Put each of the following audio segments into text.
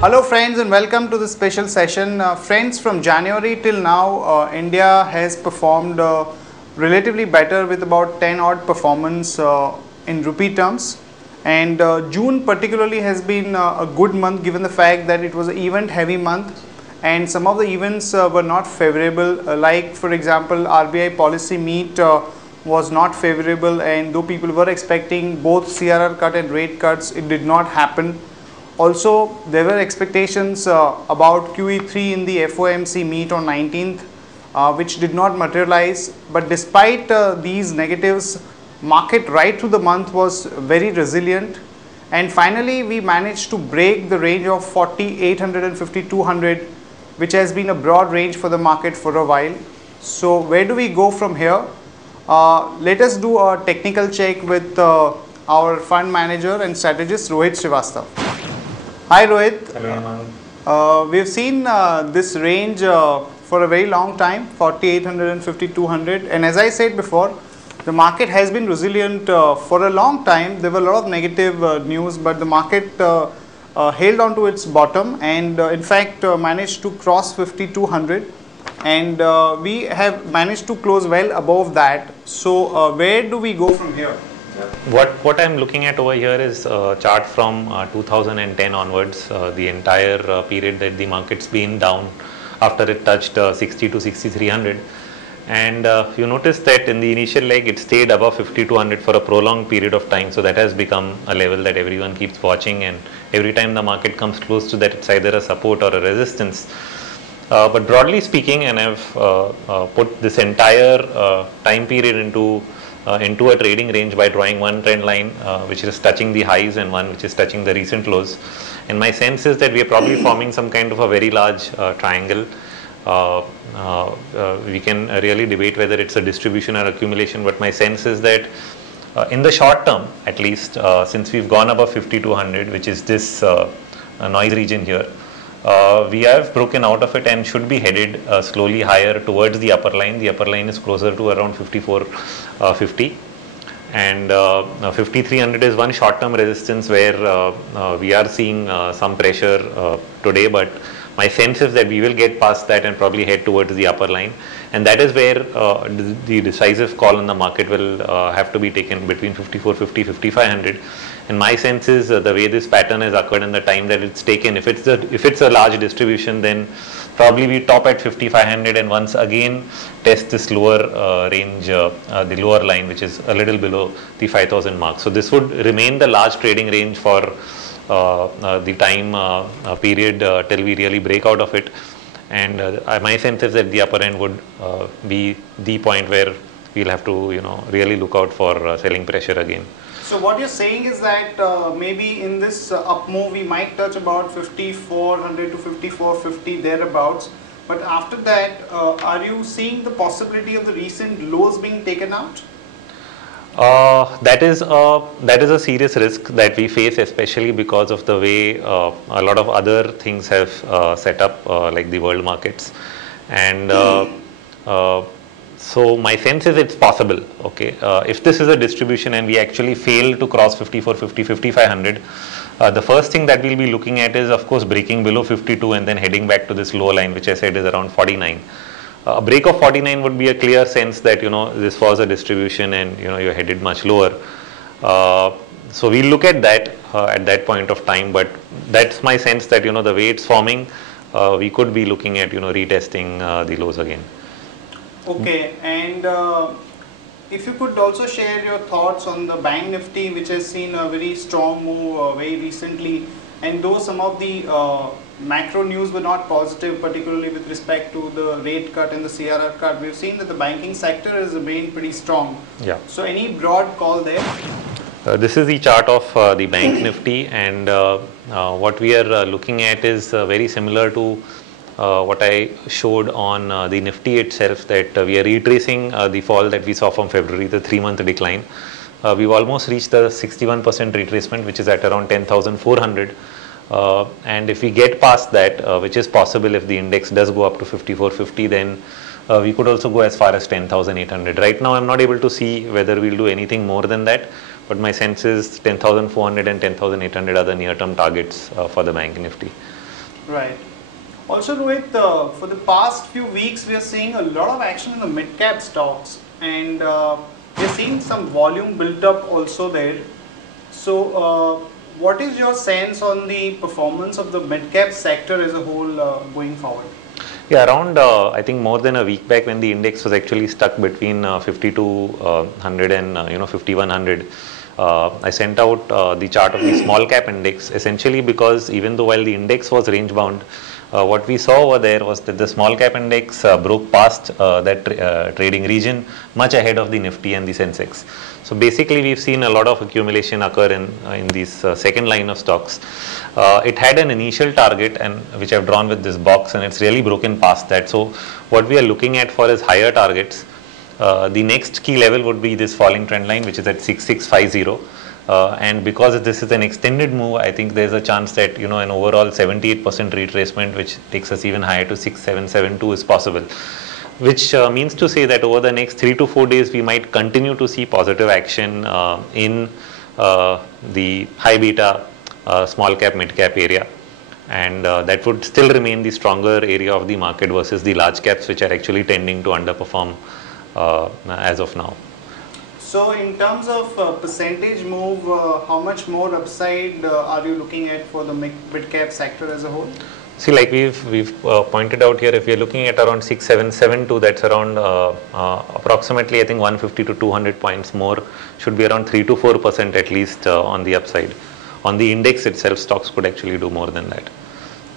Hello friends and welcome to this special session. Friends, from January till now, India has performed relatively better with about 10 odd performance in rupee terms, and June particularly has been a good month given the fact that it was an event heavy month and some of the events were not favorable, like for example RBI policy meet was not favorable, and though people were expecting both CRR cut and rate cuts, it did not happen. Also, there were expectations about QE3 in the FOMC meet on 19th, which did not materialize. But despite these negatives, market right through the month was very resilient. And finally, we managed to break the range of 4800 and 5200, which has been a broad range for the market for a while. So where do we go from here? Let us do a technical check with our fund manager and strategist Rohit Srivastav. Hi Rohit. Hello. We've seen this range for a very long time, 4800 and 5200, and as I said before, the market has been resilient for a long time. There were a lot of negative news, but the market held on to its bottom and in fact managed to cross 5200, and we have managed to close well above that. So where do we go from here? What I'm looking at over here is a chart from 2010 onwards, the entire period that the market's been down after it touched 60 to 6300, and you notice that in the initial leg it stayed above 5200 for a prolonged period of time. So that has become a level that everyone keeps watching, and every time the market comes close to that, it's either a support or a resistance. But broadly speaking, and I've put this entire time period into a trading range by drawing one trend line which is touching the highs and one which is touching the recent lows, and my sense is that we are probably forming some kind of a very large triangle. We can really debate whether it's a distribution or accumulation, but my sense is that in the short term at least, since we've gone above 5200, which is this noise region here, we have broken out of it and should be headed slowly higher towards the upper line. The upper line is closer to around 5450, and 5300 is one short term resistance where we are seeing some pressure today, but my sense is that we will get past that and probably head towards the upper line, and that is where the decisive call in the market will have to be taken between 5450, 5500. And my sense is the way this pattern has occurred and the time that it's taken, if it's a large distribution, then probably we top at 5500 and once again test this lower range, the lower line, which is a little below the 5000 mark. So this would remain the large trading range for the time period till we really break out of it. And my sense is that the upper end would be the point where we'll have to really look out for selling pressure again. So what you're saying is that maybe in this up move we might touch about 5400 to 5450 thereabouts, but after that are you seeing the possibility of the recent lows being taken out? That is a serious risk that we face, especially because of the way a lot of other things have set up, like the world markets, and so my sense is it's possible. Okay, if this is a distribution and we actually fail to cross 5450, 5500, the first thing that we'll be looking at is of course breaking below 52 and then heading back to this lower line, which I said is around 49. A break of 49 would be a clear sense that this was a distribution and you're headed much lower. So we'll look at that at that point of time, but that's my sense that the way it's forming, we could be looking at retesting the lows again. Okay, and if you could also share your thoughts on the Bank Nifty, which has seen a very strong move very recently, and though some of the macro news were not positive, particularly with respect to the rate cut and the CRR cut, we've seen that the banking sector has remained pretty strong. Yeah. So any broad call there? This is the chart of the Bank Nifty, and what we are looking at is very similar to what I showed on the Nifty itself, that we are retracing the fall that we saw from February, the 3-month decline. We've almost reached the 61% retracement, which is at around 10,400. And if we get past that, which is possible if the index does go up to 5450, then we could also go as far as 10,800. Right now, I'm not able to see whether we'll do anything more than that, but my sense is 10,400 and 10,800 are the near-term targets for the Bank Nifty. Right. Also, Rohit, for the past few weeks, we are seeing a lot of action in the mid-cap stocks, and we are seeing some volume built up also there. So, what is your sense on the performance of the mid-cap sector as a whole going forward? Yeah, around I think more than a week back, when the index was actually stuck between 5200 and 5100, I sent out the chart of the small cap index, essentially because even though while the index was range bound, what we saw over there was that the small cap index broke past that trading region much ahead of the Nifty and the Sensex. So basically, we've seen a lot of accumulation occur in these second line of stocks. It had an initial target, and which I've drawn with this box, and it's really broken past that. So what we are looking at for is higher targets. The next key level would be this falling trend line, which is at 6650. And because this is an extended move, I think there's a chance that an overall 78% retracement, which takes us even higher to 6772, is possible. Which means to say that over the next 3 to 4 days, we might continue to see positive action in the high beta, small cap, mid cap area. And that would still remain the stronger area of the market versus the large caps, which are actually tending to underperform as of now. So, in terms of percentage move, how much more upside are you looking at for the mid cap sector as a whole? See, like we've pointed out here, if we are looking at around 6772, that's around approximately, I think 150 to 200 points more, should be around 3 to 4% at least on the upside. On the index itself, stocks could actually do more than that.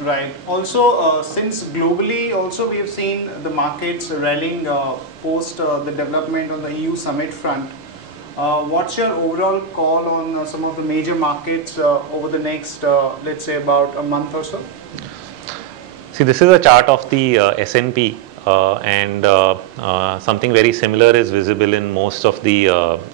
Right. Also, since globally also we have seen the markets rallying post the development on the EU summit front. What's your overall call on some of the major markets over the next, let's say, about a month or so? See, this is a chart of the S&P and something very similar is visible in most of the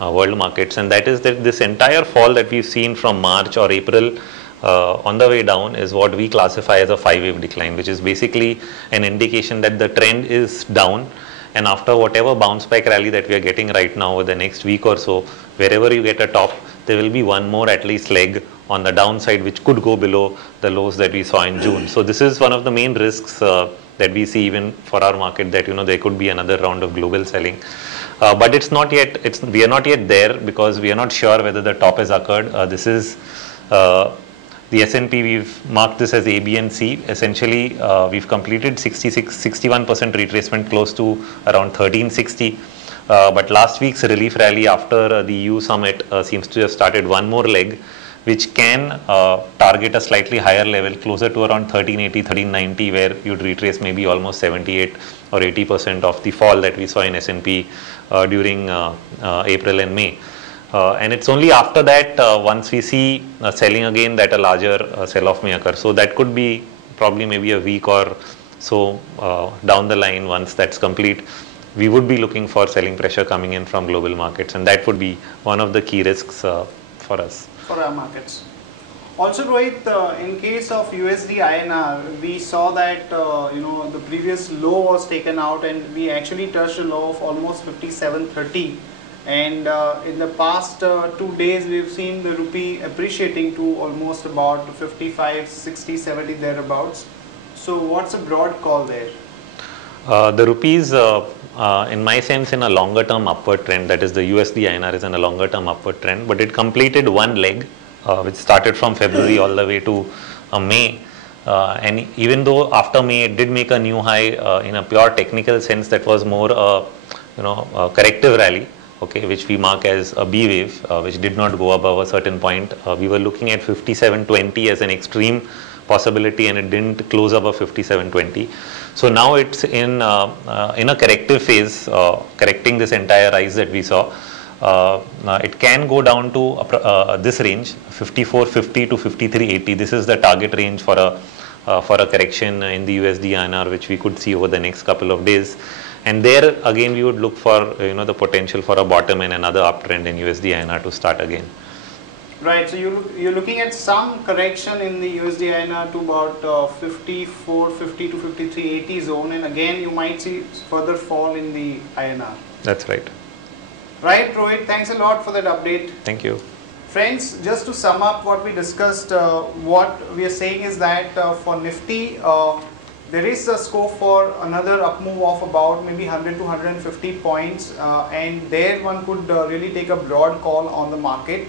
world markets, and that is that this entire fall that we've seen from March or April on the way down is what we classify as a 5-wave decline, which is basically an indication that the trend is down, and after whatever bounce back rally that we are getting right now over the next week or so, wherever you get a top, there will be one more at least leg on the downside, which could go below the lows that we saw in June. So this is one of the main risks that we see even for our market, that there could be another round of global selling. But it's not yet, we are not yet there, because we are not sure whether the top has occurred. This is the S&P, we've marked this as A, B and C. Essentially, we've completed 61% retracement close to around 1360. But last week's relief rally after the EU summit seems to have started one more leg, which can target a slightly higher level, closer to around 1380, 1390, where you'd retrace maybe almost 78 or 80% of the fall that we saw in S&P during April and May. And it's only after that, once we see selling again, that a larger sell-off may occur. So that could be probably maybe a week or so down the line. Once that's complete, we would be looking for selling pressure coming in from global markets, and that would be one of the key risks for us. For our markets. Also, Rohit, in case of USD INR, we saw that the previous low was taken out, and we actually touched a low of almost 57.30. And in the past 2 days, we've seen the rupee appreciating to almost about 55, 60, 70 thereabouts. So, what's a broad call there? The rupees, in my sense, in a longer term upward trend, that is the USD INR is in a longer term upward trend, but it completed one leg, which started from February all the way to May. And even though after May it did make a new high, in a pure technical sense, that was more a corrective rally, okay, which we mark as a B wave, which did not go above a certain point. We were looking at 57.20 as an extreme possibility, and it didn't close above 57.20. So now it's in a corrective phase, correcting this entire rise that we saw. It can go down to this range, 54.50 to 53.80. This is the target range for a correction in the USD INR, which we could see over the next couple of days. And there again, we would look for the potential for a bottom and another uptrend in USD INR to start again. Right. So you're looking at some correction in the USD INR to about 54.50 to 53.80 zone, and again you might see further fall in the INR. That's right. Right, Rohit. Thanks a lot for that update. Thank you. Friends, just to sum up what we discussed, what we are saying is that for Nifty, there is a scope for another up move of about maybe 100 to 150 points, and there one could really take a broad call on the market.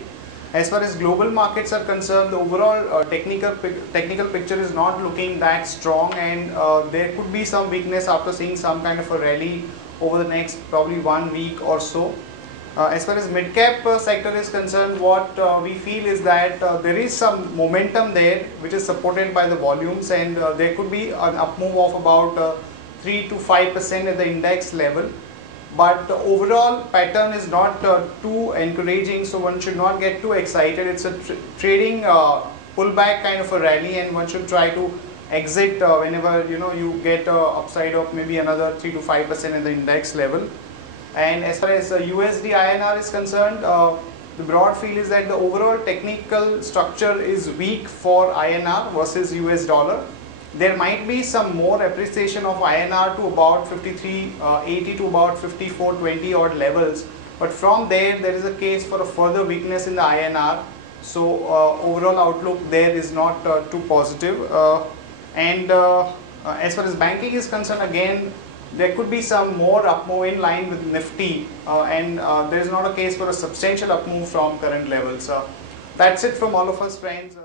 As far as global markets are concerned, the overall technical picture is not looking that strong, and there could be some weakness after seeing some kind of a rally over the next probably 1 week or so. As far as mid-cap sector is concerned, what we feel is that there is some momentum there which is supported by the volumes, and there could be an up move of about 3 to 5% at the index level. But the overall pattern is not too encouraging, so one should not get too excited. It's a trading pullback kind of a rally, and one should try to exit whenever you get upside of maybe another 3 to 5% at the index level. And as far as USD INR is concerned, the broad feel is that the overall technical structure is weak for INR versus US dollar. There might be some more appreciation of INR to about 53.80 to about 54.20 odd levels, but from there is a case for a further weakness in the INR. So overall outlook there is not too positive. As far as banking is concerned, again there could be some more up move in line with Nifty, and there is not a case for a substantial up move from current levels. That's it from all of us, friends.